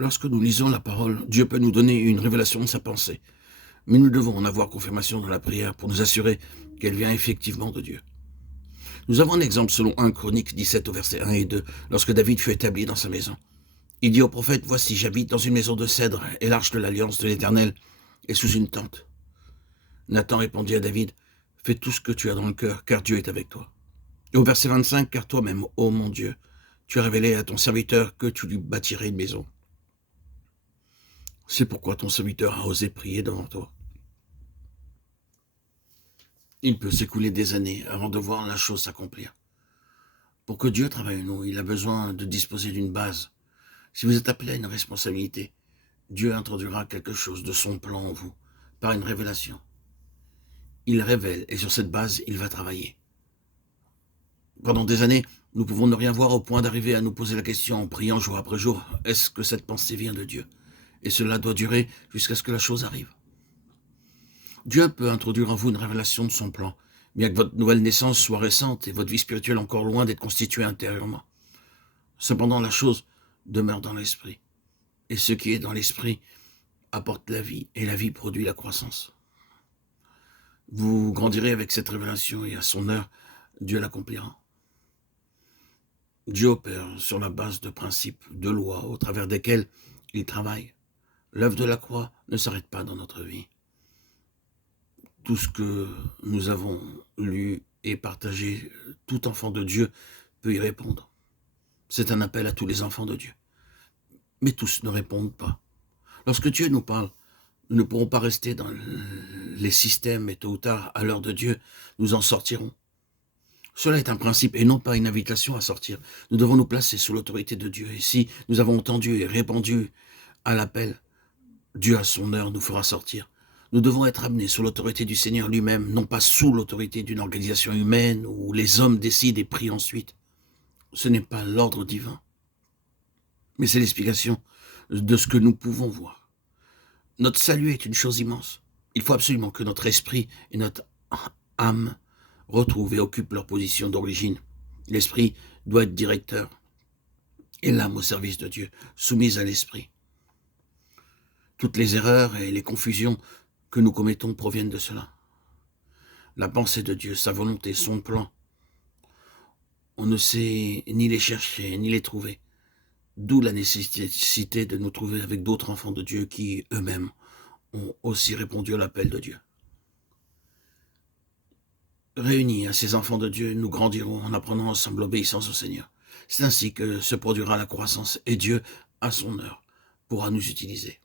Lorsque nous lisons la parole, Dieu peut nous donner une révélation de sa pensée. Mais nous devons en avoir confirmation dans la prière pour nous assurer qu'elle vient effectivement de Dieu. Nous avons un exemple selon 1 Chronique 17 au verset 1 et 2, lorsque David fut établi dans sa maison. Il dit au prophète, « Voici, j'habite dans une maison de cèdre, et l'arche de l'alliance de l'Éternel est sous une tente. » Nathan répondit à David, « Fais tout ce que tu as dans le cœur, car Dieu est avec toi. » Et au verset 25, « Car toi-même, ô mon Dieu, tu as révélé à ton serviteur que tu lui bâtirais une maison. C'est pourquoi ton serviteur a osé prier devant toi. » Il peut s'écouler des années avant de voir la chose s'accomplir. Pour que Dieu travaille en nous, il a besoin de disposer d'une base. Si vous êtes appelé à une responsabilité, Dieu introduira quelque chose de son plan en vous, par une révélation. Il révèle, et sur cette base, il va travailler. Pendant des années, nous pouvons ne rien voir au point d'arriver à nous poser la question en priant jour après jour, est-ce que cette pensée vient de Dieu? Et cela doit durer jusqu'à ce que la chose arrive. Dieu peut introduire en vous une révélation de son plan, bien que votre nouvelle naissance soit récente et votre vie spirituelle encore loin d'être constituée intérieurement. Cependant, la chose demeure dans l'esprit. Et ce qui est dans l'esprit apporte la vie, et la vie produit la croissance. Vous grandirez avec cette révélation, et à son heure, Dieu l'accomplira. Dieu opère sur la base de principes, de lois, au travers desquels il travaille. L'œuvre de la croix ne s'arrête pas dans notre vie. Tout ce que nous avons lu et partagé, tout enfant de Dieu peut y répondre. C'est un appel à tous les enfants de Dieu. Mais tous ne répondent pas. Lorsque Dieu nous parle, nous ne pourrons pas rester dans les systèmes et tôt ou tard, à l'heure de Dieu, nous en sortirons. Cela est un principe et non pas une invitation à sortir. Nous devons nous placer sous l'autorité de Dieu. Et si nous avons entendu et répondu à l'appel, Dieu à son heure nous fera sortir. Nous devons être amenés sous l'autorité du Seigneur lui-même, non pas sous l'autorité d'une organisation humaine où les hommes décident et prient ensuite. Ce n'est pas l'ordre divin, mais c'est l'explication de ce que nous pouvons voir. Notre salut est une chose immense. Il faut absolument que notre esprit et notre âme retrouvent et occupent leur position d'origine. L'esprit doit être directeur et l'âme au service de Dieu, soumise à l'esprit. Toutes les erreurs et les confusions que nous commettons proviennent de cela. La pensée de Dieu, sa volonté, son plan, on ne sait ni les chercher, ni les trouver. D'où la nécessité de nous trouver avec d'autres enfants de Dieu qui, eux-mêmes, ont aussi répondu à l'appel de Dieu. Réunis à ces enfants de Dieu, nous grandirons en apprenant ensemble l'obéissance au Seigneur. C'est ainsi que se produira la croissance et Dieu, à son heure, pourra nous utiliser.